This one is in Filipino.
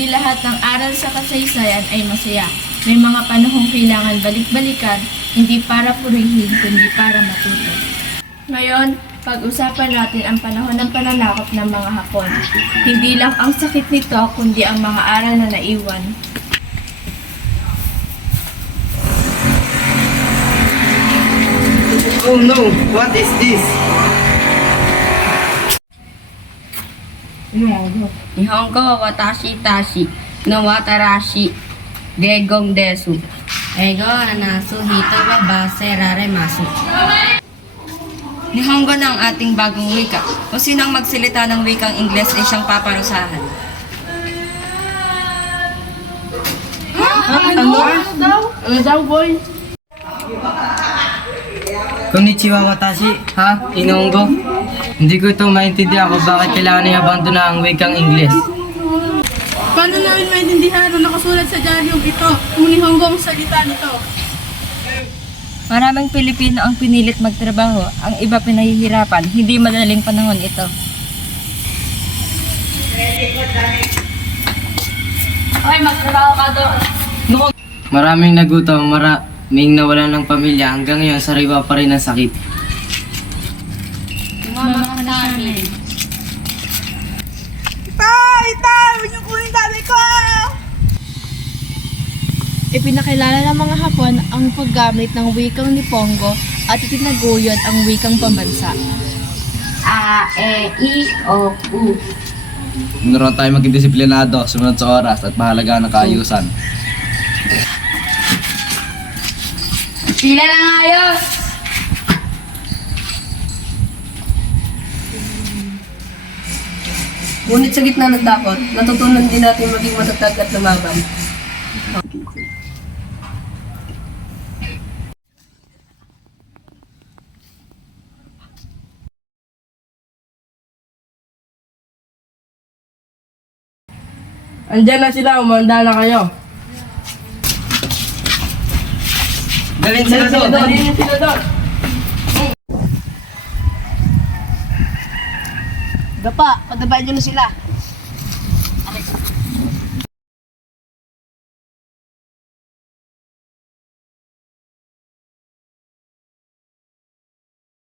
Hindi lahat ng aral sa kasaysayan ay masaya. May mga panahong kailangan balik-balikan, hindi para purihin, kundi para matuto. Ngayon, pag-usapan natin ang panahon ng pananakop ng mga Hapon. Hindi lang ang sakit nito, kundi ang mga aral na naiwan. Oh no, what is this? Nihongo watashi tashi no watarashi gegong desu. Ego anasu hito wa base raremasu. Nihongo ng ating bagong wika. Kung sinang magsilita ng wikang Ingles ay siyang paparusahan. Ano daw, boy? Konnichiwa watashi, ha? Inonggo? Hindi ko ito maintindihan kung bakit kailangan i-abandon na ang wikang Ingles. Paano namin maintindihan na nakasulat sa dyaryo ito kung Nihongo ang salita nito? Maraming Pilipino ang pinilit magtrabaho, ang iba pinahihirapan, hindi madaling panahon ito. Okay, magtrabaho ka doon. Maraming nagutom, maraming nawalan ng pamilya, hanggang ngayon sariwa pa rin ang sakit. Mama ka na amin. Huwag niyo kunin tatay ko! Ipinakilala ng mga Hapon ang paggamit ng wikang Nipongo at itinaguyod ang wikang pambansa. A, E, I, O, U. Meron tayo maging disiplinado, sumunod sa oras at mahalaga ng kaayusan. Sila ng ayos! Ngunit sa gitna ng takot, natutunan din natin maging matatag at lumaban. Andiyan na sila, umanda na kayo. Dalhin sila doon! Dalhin sila doon! Gapa, patabayan niyo na sila.